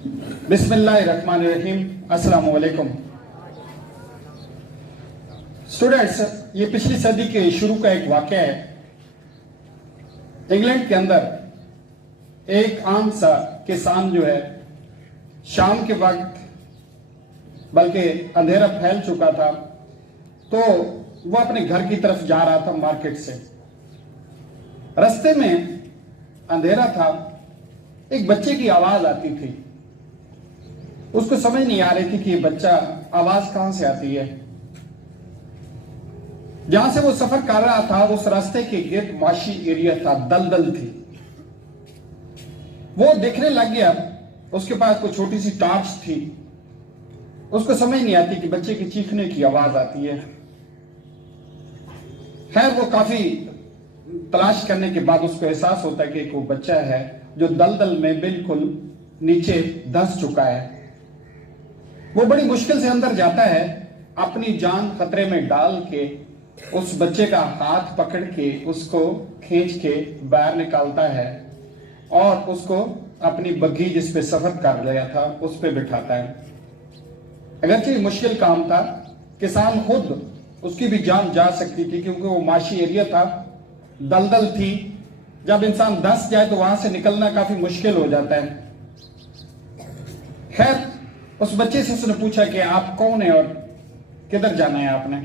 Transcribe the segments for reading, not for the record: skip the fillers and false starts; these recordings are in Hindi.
बिस्मिल्लाहिर्रहमानिर्रहीम। अस्सलामु अलैकुम स्टूडेंट्स, ये पिछली सदी के शुरू का एक वाकया है। इंग्लैंड के अंदर एक आम सा किसान जो है शाम के वक्त, बल्कि अंधेरा फैल चुका था, तो वो अपने घर की तरफ जा रहा था मार्केट से। रास्ते में अंधेरा था, एक बच्चे की आवाज आती थी। उसको समझ नहीं आ रही थी कि ये बच्चा आवाज कहां से आती है। जहां से वो सफर कर रहा था उस रास्ते के गिर्द माशी एरिया था, दलदल थी। वो देखने लग गया, उसके पास कोई छोटी सी टॉर्च थी। उसको समझ नहीं आती कि बच्चे की चीखने की आवाज आती है। खैर, वो काफी तलाश करने के बाद उसको एहसास होता है कि एक वो बच्चा है जो दलदल में बिल्कुल नीचे धंस चुका है। वो बड़ी मुश्किल से अंदर जाता है, अपनी जान खतरे में डाल के उस बच्चे का हाथ पकड़ के उसको खींच के बाहर निकालता है और उसको अपनी बग्घी जिस पे सफर कर रहा था उस पे बिठाता है। अगरचे मुश्किल काम था, किसान खुद उसकी भी जान जा सकती थी क्योंकि वो माशी एरिया था, दलदल थी। जब इंसान धंस जाए तो वहां से निकलना काफी मुश्किल हो जाता है। खैर, उस बच्चे से उसने पूछा कि आप कौन है और किधर जाना है आपने।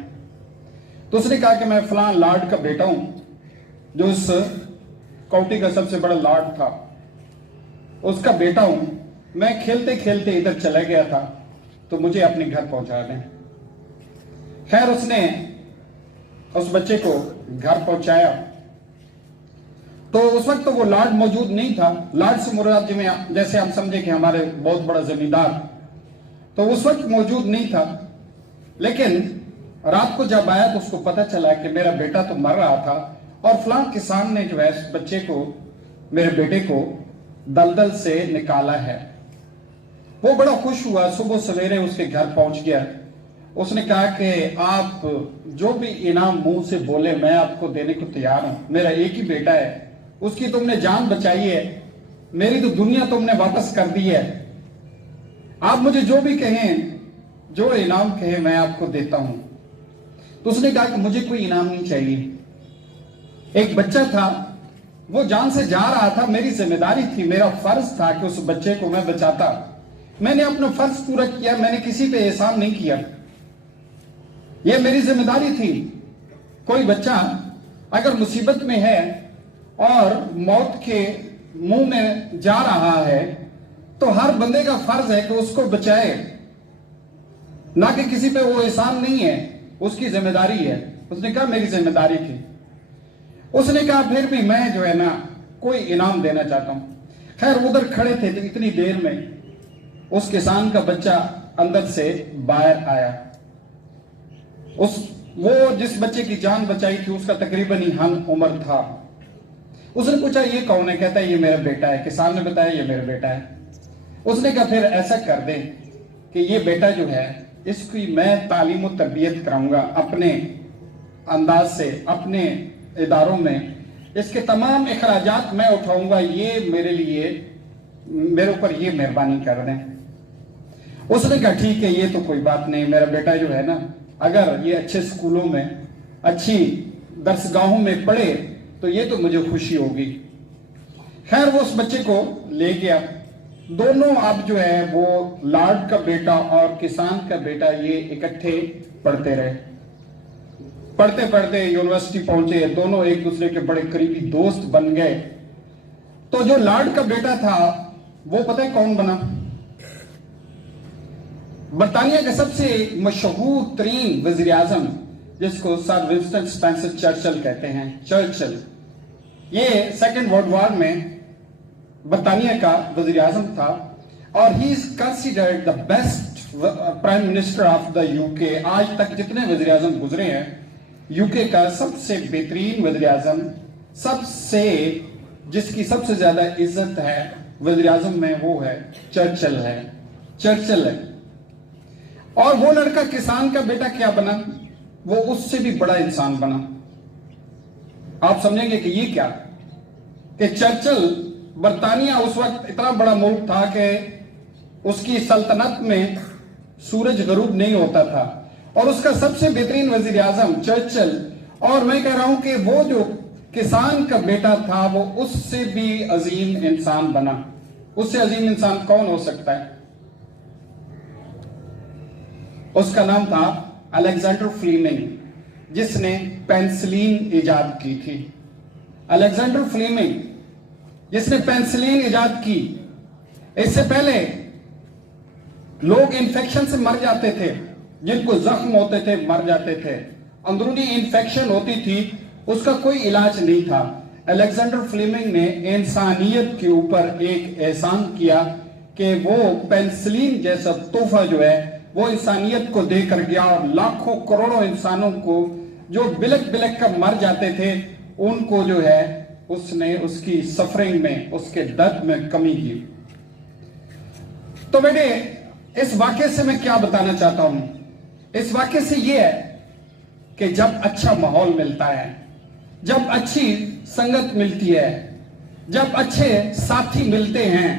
तो उसने कहा कि मैं फलां लॉर्ड का बेटा हूं, जो उस काउंटी का सबसे बड़ा लॉर्ड था, उसका बेटा हूं। मैं खेलते खेलते इधर चला गया था, तो मुझे अपने घर पहुंचा दें। खैर, उसने उस बच्चे को घर पहुंचाया। तो उस वक्त तो वो लॉर्ड मौजूद नहीं था। लॉर्ड से मुराद जैसे हम समझे कि हमारे बहुत बड़ा जमींदार, तो उस वक्त मौजूद नहीं था। लेकिन रात को जब आया तो उसको पता चला कि मेरा बेटा तो मर रहा था और फलां किसान ने जो है बच्चे को, मेरे बेटे को दलदल से निकाला है। वो बड़ा खुश हुआ, सुबह सवेरे उसके घर पहुंच गया। उसने कहा कि आप जो भी इनाम मुंह से बोले मैं आपको देने को तैयार हूं। मेरा एक ही बेटा है, उसकी तुमने जान बचाई है, मेरी तो दुनिया तुमने वापस कर दी है। आप मुझे जो भी कहें, जो इनाम कहे मैं आपको देता हूं। तो उसने कहा कि मुझे कोई इनाम नहीं चाहिए। एक बच्चा था, वो जान से जा रहा था, मेरी जिम्मेदारी थी, मेरा फर्ज था कि उस बच्चे को मैं बचाता। मैंने अपना फर्ज पूरा किया, मैंने किसी पे एहसान नहीं किया। यह मेरी जिम्मेदारी थी। कोई बच्चा अगर मुसीबत में है और मौत के मुंह में जा रहा है तो हर बंदे का फर्ज है कि उसको बचाए, ना कि किसी पे वो एहसान नहीं है, उसकी जिम्मेदारी है। उसने कहा मेरी जिम्मेदारी थी। उसने कहा फिर भी मैं जो है ना कोई इनाम देना चाहता हूं। खैर, उधर खड़े थे तो इतनी देर में उस किसान का बच्चा अंदर से बाहर आया। वो जिस बच्चे की जान बचाई थी उसका तकरीबन ही हम उम्र था। उसने पूछा ये कौन है? कहता है ये मेरा बेटा है। किसान ने बताया ये मेरा बेटा है। उसने कहा फिर ऐसा कर दे कि ये बेटा जो है इसकी मैं तालीम और तरबियत कराऊंगा अपने अंदाज से, अपने इदारों में। इसके तमाम अखराजात मैं उठाऊंगा, ये मेरे लिए, मेरे ऊपर ये मेहरबानी कर दें। उसने कहा ठीक है, ये तो कोई बात नहीं। मेरा बेटा जो है ना, अगर ये अच्छे स्कूलों में, अच्छी दरसगाहों में पढ़े तो ये तो मुझे खुशी होगी। खैर, वो उस बच्चे को ले गया। दोनों अब जो है वो लॉर्ड का बेटा और किसान का बेटा ये इकट्ठे पढ़ते रहे। पढ़ते पढ़ते यूनिवर्सिटी पहुंचे, दोनों एक दूसरे के बड़े करीबी दोस्त बन गए। तो जो लॉर्ड का बेटा था वो पता है कौन बना? बरतानिया के सबसे मशहूर तरीन वजीर आजम, जिसको सर विंस्टन स्पेंसर चर्चिल कहते हैं। चर्चिल ये सेकेंड वर्ल्ड वॉर में बरतानिया का वजीर आजम था और he is considered the best prime minister of the UK. आज तक जितने वजीर आजम गुजरे हैं, यूके का सबसे बेहतरीन वजीर आजम, सबसे जिसकी सबसे ज्यादा इज्जत है वजीर आजम में, वो है चर्चिल है। चर्चिल है। और वो लड़का किसान का बेटा क्या बना? वो उससे भी बड़ा इंसान बना। आप समझेंगे कि ये क्या, कि चर्चिल, बरतानिया उस वक्त इतना बड़ा मुल्क था कि उसकी सल्तनत में सूरज गरूब नहीं होता था, और उसका सबसे बेहतरीन वजीर आजम चर्चिल, और मैं कह रहा हूं कि वो जो किसान का बेटा था वो उससे भी अजीम इंसान बना। उससे अजीम इंसान कौन हो सकता है? उसका नाम था अलेक्जेंडर फ्लेमिंग, जिसने पेंसिलिन इजाद की थी। अलेक्जेंडर फ्लेमिंग जिसने पेंसिलिन इजाद की। इससे पहले लोग इन्फेक्शन से मर जाते थे, जिनको जख्म होते थे मर जाते थे, अंदरूनी इन्फेक्शन होती थी, उसका कोई इलाज नहीं था। अलेक्जेंडर फ्लेमिंग ने इंसानियत के ऊपर एक एहसान किया कि वो पेंसिलिन जैसा तोहफा जो है वो इंसानियत को देकर गया, और लाखों करोड़ों इंसानों को जो बिलक बिलक कर मर जाते थे उनको जो है उसने उसकी सफरिंग में, उसके दर्द में कमी की। तो बेटे, इस वाक्य से मैं क्या बताना चाहता हूं? इस वाक्य से यह है कि जब अच्छा माहौल मिलता है, जब अच्छी संगत मिलती है, जब अच्छे साथी मिलते हैं,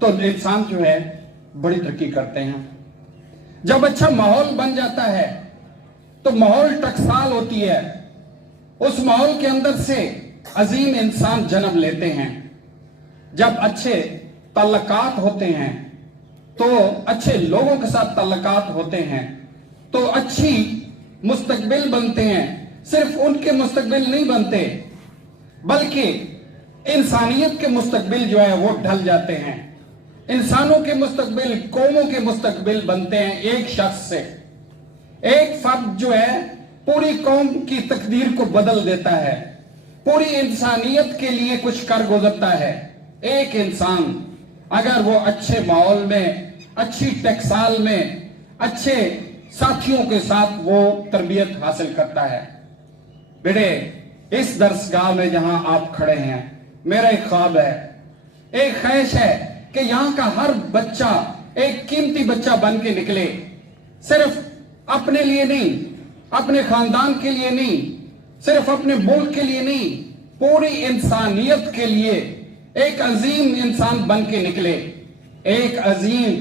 तो इंसान जो है बड़ी तरक्की करते हैं। जब अच्छा माहौल बन जाता है तो माहौल टकसाल होती है, उस माहौल के अंदर से अजीम इंसान जन्म लेते हैं। जब अच्छे ताल्लुकात होते हैं, तो अच्छे लोगों के साथ ताल्लुकात होते हैं, तो अच्छी मुस्तकबिल बनते हैं। सिर्फ उनके मुस्तकबिल नहीं बनते, बल्कि इंसानियत के मुस्तकबिल जो है वो ढल जाते हैं। इंसानों के मुस्तकबिल, कौमों के मुस्तकबिल बनते हैं एक शख्स से। एक फर्द जो है पूरी कौम की तकदीर को बदल देता है, पूरी इंसानियत के लिए कुछ कर गुजरता है। एक इंसान अगर वो अच्छे माहौल में, अच्छी टकसाल में, अच्छे साथियों के साथ वो तरबियत हासिल करता है। बेटे, इस दरसगाह में जहां आप खड़े हैं, मेरा एक ख्वाब है, एक ख्वाहिश है कि यहां का हर बच्चा एक कीमती बच्चा बन के निकले। सिर्फ अपने लिए नहीं, अपने खानदान के लिए नहीं, सिर्फ अपने मुल्क के लिए नहीं, पूरी इंसानियत के लिए एक अजीम इंसान बन के निकले, एक अजीम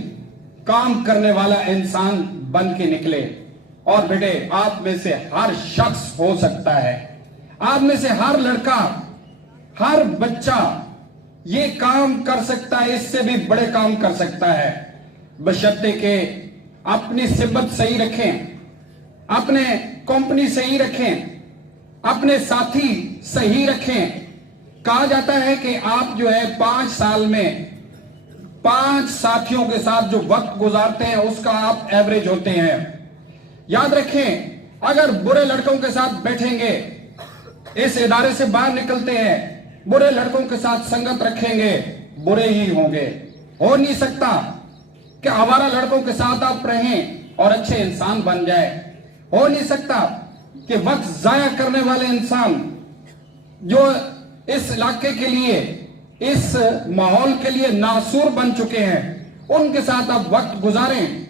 काम करने वाला इंसान बन के निकले। और बेटे, आप में से हर शख्स हो सकता है, आप में से हर लड़का, हर बच्चा ये काम कर सकता है, इससे भी बड़े काम कर सकता है, बशर्ते के अपनी सिबत सही रखें, अपने कंपनी सही रखें, अपने साथी सही रखें। कहा जाता है कि आप जो है 5 साल में 5 साथियों के साथ जो वक्त गुजारते हैं उसका आप एवरेज होते हैं। याद रखें, अगर बुरे लड़कों के साथ बैठेंगे, इस इदारे से बाहर निकलते हैं, बुरे लड़कों के साथ संगत रखेंगे, बुरे ही होंगे। हो नहीं सकता कि आवारा लड़कों के साथ आप रहें और अच्छे इंसान बन जाए। हो नहीं सकता कि वक्त जाया करने वाले इंसान जो इस इलाके के लिए, इस माहौल के लिए नासूर बन चुके हैं, उनके साथ आप वक्त गुजारें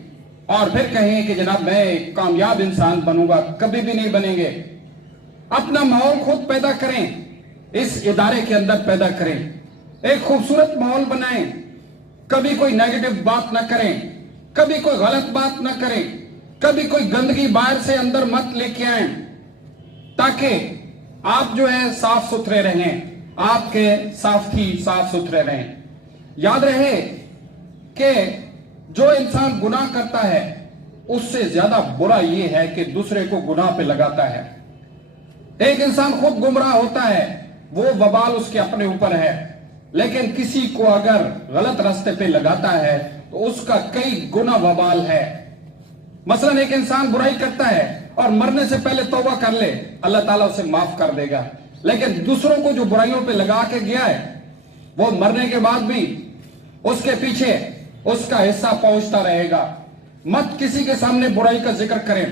और फिर कहें कि जनाब मैं एक कामयाब इंसान बनूंगा। कभी भी नहीं बनेंगे। अपना माहौल खुद पैदा करें, इस इदारे के अंदर पैदा करें, एक खूबसूरत माहौल बनाएं, कभी कोई नेगेटिव बात ना करें, कभी कोई गलत बात ना करें, कभी कोई गंदगी बाहर से अंदर मत लेके आए, ताकि आप जो है साफ सुथरे रहें, आपके साथी साफ सुथरे रहें। याद रहे कि जो इंसान गुनाह करता है उससे ज्यादा बुरा यह है कि दूसरे को गुनाह पे लगाता है। एक इंसान खुद गुमराह होता है, वो वबाल उसके अपने ऊपर है, लेकिन किसी को अगर गलत रास्ते पे लगाता है तो उसका कई गुना वबाल है। मसलन एक इंसान बुराई करता है और मरने से पहले तौबा कर ले, अल्लाह ताला उसे माफ कर देगा। लेकिन दूसरों को जो बुराइयों पे लगा के गया है, वो मरने के बाद भी उसके पीछे उसका हिस्सा पहुंचता रहेगा। मत किसी के सामने बुराई का जिक्र करें,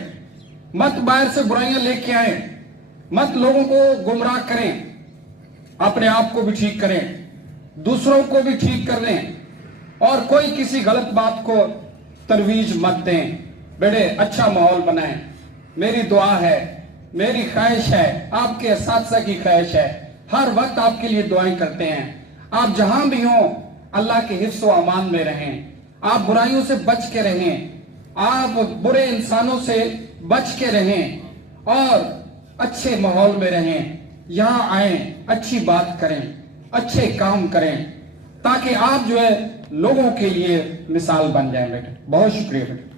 मत बाहर से बुराइयां लेके आए, मत लोगों को गुमराह करें, अपने आप को भी ठीक करें, दूसरों को भी ठीक कर लें, और कोई किसी गलत बात को तरवीज मत दें। बेटे, अच्छा माहौल बनाएं। मेरी दुआ है, मेरी ख्वाहिश है, आपके असातिज़ा की ख्वाहिश है, हर वक्त आपके लिए दुआएं करते हैं। आप जहां भी हों, अल्लाह के हिफ्ज़ व अमान में रहें, आप बुराइयों से बच के रहें, आप बुरे इंसानों से बच के रहें और अच्छे माहौल में रहें। यहां आए, अच्छी बात करें, अच्छे काम करें, ताकि आप जो है लोगों के लिए मिसाल बन जाएं। बेटे बहुत शुक्रिया बेटे।